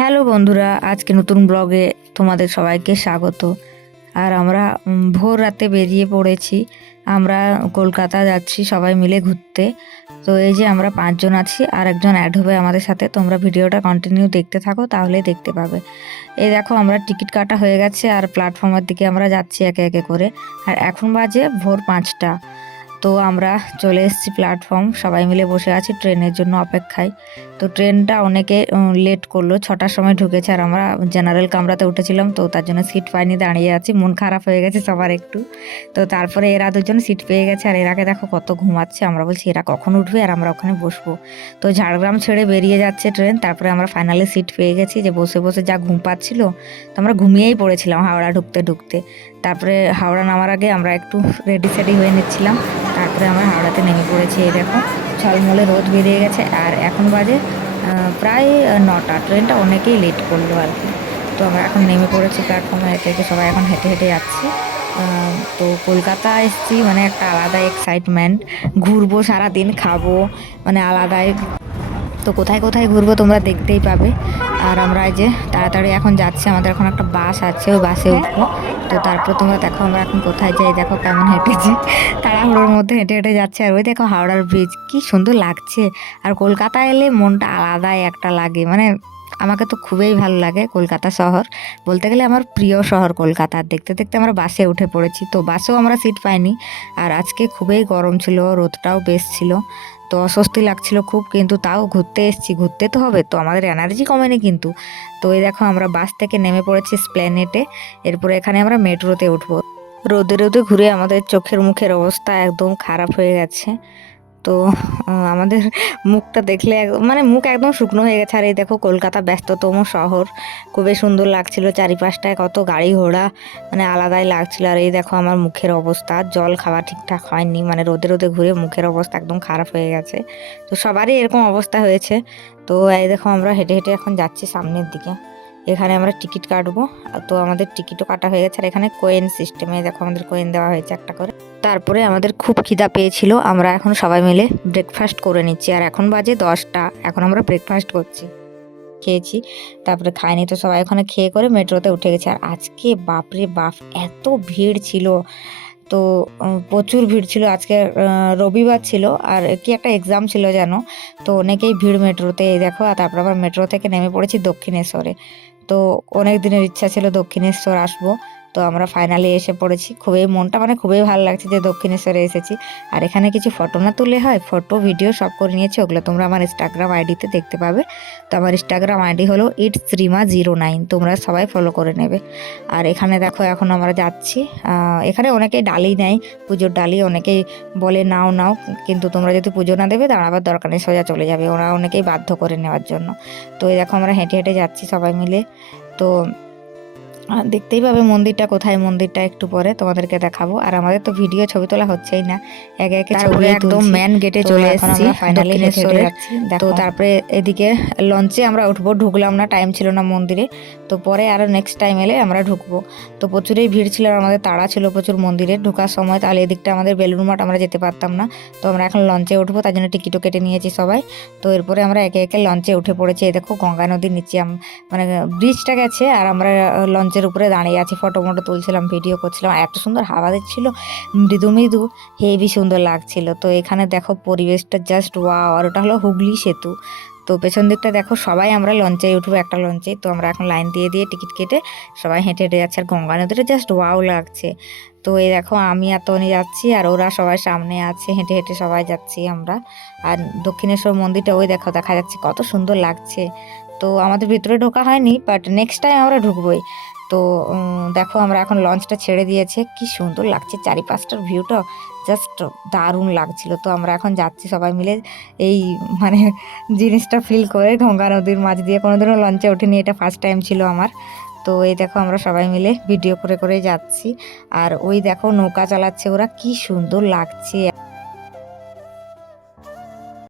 Hello বন্ধুরা, আজকে নতুন ব্লগে তোমাদের সবাইকে স্বাগত। আর আমরা ভোর রাতে বেরিয়ে পড়েছি। আমরা কলকাতা যাচ্ছি সবাই মিলে ঘুরতে। তো এই যে আমরা পাঁচজন আছি, আর একজন অ্যাড হবে আমাদের সাথে। তোমরা ভিডিওটা কন্টিনিউ দেখতে থাকো তাহলে দেখতে পাবে। এই দেখো, আমরা টিকিট কাটা হয়ে গেছে, আর প্ল্যাটফর্মের দিকে আমরা যাচ্ছি একে একে করে। আর এখন বাজে ভোর পাঁচটা। তো আমরা চলে এসেছি প্ল্যাটফর্ম সবাই মিলে বসে আছি ট্রেনের জন্য অপেক্ষায়। তো ট্রেনটা অনেকে লেট করল, ছটার সময় ঢুকেছে আর আমরা জেনারেল কামরাতে উঠেছিলাম, তো তার জন্য সিট পাইনি, দাঁড়িয়ে আছি, মন খারাপ হয়ে গেছে সবার একটু। তো তারপরে এরা দুজন সিট পেয়ে গেছে আর এরাকে দেখো কত ঘুমাচ্ছে, আমরা বলছি, এরা কখন উঠবে আর আমরা ওখানে বসবো? তো ঝাড়গ্রাম ছেড়ে বেরিয়ে যাচ্ছে ট্রেন, তারপরে আমরা ফাইনালি সিট পেয়ে গেছি যে বসে বসে যা ঘুম পাচ্ছিল, তো আমরা ঘুমিয়েই পড়েছিলাম হাওড়া ঢুকতে ঢুকতে। তারপরে হাওড়া নামার আগে আমরা একটু রেডি সেডি হয়ে নিচ্ছিলাম। তারপরে আমরা হাওড়াতে নেমে পড়েছি, এই দেখো। ঝলমলে রোদ বেরিয়ে গেছে, আর এখন বাজে প্রায় নটা। ট্রেনটা অনেকেই লেট করল আর কি। তো আমরা এখন নেমে পড়েছি প্ল্যাটফর্মে থেকে সবাই এখন হেঁটে হেঁটে যাচ্ছি। তো কলকাতা এসেছি মানে একটা আলাদা এক্সাইটমেন্ট ঘুরবো সারাদিন, খাব মানে আলাদাই। তো কোথায় কোথায় ঘুরবো তোমরা দেখতেই পাবে। আর আমরা এই যে তাড়াতাড়ি এখন যাচ্ছি, আমাদের এখন একটা বাস আছে ওই বাসে উঠবো। তো তারপর তোমরা দেখো আমরা এখন কোথায় যাই, দেখো কেমন হেঁটেছি। তাড়াহুড়োর মধ্যে হেঁটে হেঁটে যাচ্ছে আর ওই দেখো হাওড়ার ব্রিজ কি সুন্দর লাগছে। আর কলকাতা এলে মনটা আলাদাই একটা লাগে মানে আমাকে তো খুবই ভালো লাগে কলকাতা শহর। বলতে গেলে আমার প্রিয় শহর কলকাতা, দেখতে দেখতে আমরা বাসে উঠে পড়েছি। তো বাসেও আমরা সিট পাইনি, আর আজকে খুবই গরম ছিল, রোদটাও বেশ ছিল। তো অস্বস্তি লাগছিল খুব, কিন্তু তাও ঘুরতে এসেছি। ঘুরতে তো হবে, তো আমাদের এনার্জি কমেনি কিন্তু। তো এই দেখো আমরা বাস থেকে নেমে পড়েছি স্প্ল্যানেটে এরপরে এখানে আমরা মেট্রোতে উঠবো। রোদে রোদে ঘুরে আমাদের চোখের মুখের অবস্থা একদম খারাপ হয়ে গেছে। তো আমাদের মুখটা দেখলে মানে মুখ একদম শুকনো হয়ে গেছে। আর এই দেখো কলকাতা ব্যস্ততম শহর। খুবই সুন্দর লাগছিল চারিপাশটায়, কত গাড়ি ঘোড়া মানে আলাদাই লাগছিল। আর এই দেখো আমার মুখের অবস্থা, জল খাওয়া ঠিকঠাক হয়নি মানে রোদে রোদে ঘুরে মুখের অবস্থা একদম খারাপ হয়ে গেছে। তো সবারই এরকম অবস্থা হয়েছে। তো এই দেখো আমরা হেঁটে হেঁটে এখন যাচ্ছি সামনের দিকে। এখানে আমরা টিকিট কাটবো। তো আমাদের টিকিটও কাটা হয়ে গেছে। আর এখানে কোয়েন সিস্টেমে দেখো আমাদের কোয়েন দেওয়া হয়েছে একটা করে। তারপরে আমাদের খুব খিদা পেয়েছিল, আমরা এখন সবাই মিলে ব্রেকফাস্ট করে নিচ্ছি। আর এখন বাজে দশটা, এখন আমরা ব্রেকফাস্ট করছি। খেয়েছি, তারপরে খাইনি তো সবাই ওখানে খেয়ে করে মেট্রোতে উঠে গেছে। আর আজকে বাপরে বাপ, এত ভিড় ছিল। তো প্রচুর ভিড় ছিল। আজকে রবিবার ছিল। আর কি একটা এক্সাম ছিল যেন তো অনেকেই ভিড় মেট্রোতে দেখো, আর তারপর আবার মেট্রো থেকে নেমে পড়েছি দক্ষিণেশ্বরে। তো অনেক দিনের ইচ্ছা ছিল দক্ষিণেশ্বর আসব। তো আমরা ফাইনালি এসে পড়েছি। খুবই মনটা মানে খুবই ভালো লাগছে যে দক্ষিণেশ্বরে এসেছি। আর এখানে কিছু ফটো না তুলে হয় ফটো ভিডিও সব করে নিয়েছি, ওগুলো তোমরা আমার ইনস্টাগ্রাম আইডিতে দেখতে পাবে। তো আমার ইনস্টাগ্রাম আইডি হলো ইট শ্রীমা জিরো নাইন তোমরা সবাই ফলো করে নেবে। আর এখানে দেখো এখন আমরা যাচ্ছি এখানে অনেকেই ডালি নেয়, পুজোর ডালি অনেকেই বলে নাও নাও, কিন্তু তোমরা যদি পুজো না দেবে, দাঁড়াবার দরকার নেই, সোজা চলে যাবে, ওরা অনেকেই বাধ্য করে নেওয়ার জন্য। তো এই দেখো আমরা হেঁটে হেঁটে যাচ্ছি সবাই মিলে। তো দেখতেই পাবে মন্দিরটা কোথায় মন্দিরটা একটু পরে তোমাদেরকে দেখাবো। আর আমাদের তো ভিডিও ছবি তোলা হচ্ছেই না। একে একে ছবি একদম। মেন গেটে চলে এসেছি ফাইনালি। তো দেখো। তারপরে এদিকে লঞ্চে আমরা উঠবো ঢুকলাম না টাইম ছিল না মন্দিরে। তো পরে আরও নেক্সট টাইম এলে আমরা ঢুকবো। তো প্রচুরই ভিড় ছিল আর আমাদের তাড়া ছিল প্রচুর মন্দিরে ঢোকার সময়। তাহলে এদিকটা আমাদের বেলুন মাঠ আমরা যেতে পারতাম না। তো আমরা এখন লঞ্চে উঠবো তার জন্য টিকিটও কেটে নিয়েছি সবাই। তো এরপরে আমরা একে একে লঞ্চে উঠে পড়েছি। দেখো গঙ্গা নদীর নিচে মানে ব্রিজটা গেছে আর আমরা লঞ্চের উপরে দাঁড়িয়ে আছি ফটো মটো তুলছিলাম ভিডিও করছিলাম। এত সুন্দর হাওয়া দিচ্ছিল, মৃদু মৃদু হেভি সুন্দর লাগছিল। তো এখানে দেখো পরিবেশটা জাস্ট ওয়াও আর ওটা হলো হুগলি সেতু। তো পেছন দিকটা দেখো, সবাই আমরা লঞ্চে উঠবো একটা লঞ্চে। তো আমরা এখন লাইন দিয়ে দিয়ে টিকিট কেটে সবাই হেঁটে হেঁটে যাচ্ছে, আর গঙ্গা নদীটা জাস্ট ওয়াও লাগছে। তো এই দেখো, আমি আর তনি যাচ্ছি, আর ওরা সবাই সামনে আছে, হেঁটে হেঁটে সবাই যাচ্ছি আমরা। আর দক্ষিণেশ্বর মন্দিরটা ওই দেখো, দেখা যাচ্ছে কত সুন্দর লাগছে। তো আমাদের ভিতরে ঢোকা হয়নি বাট নেক্সট টাইম আমরা ঢুকবোই। তো দেখো আমরা এখন লঞ্চটা ছেড়ে দিয়েছে। কি সুন্দর লাগছে চারিপাশটার ভিউটা। জাস্ট দারুণ লাগছিল। তো আমরা এখন যাচ্ছি সবাই মিলে এই মানে জিনিসটা ফিল করে গঙ্গা নদীর মাঝ দিয়ে। কোনোদিনও লঞ্চে ওঠেনি, এটা ফার্স্ট টাইম ছিল আমার। তো এই দেখো আমরা সবাই মিলে ভিডিও করে করে যাচ্ছি। আর ওই দেখো নৌকা চালাচ্ছে ওরা। কি সুন্দর লাগছে।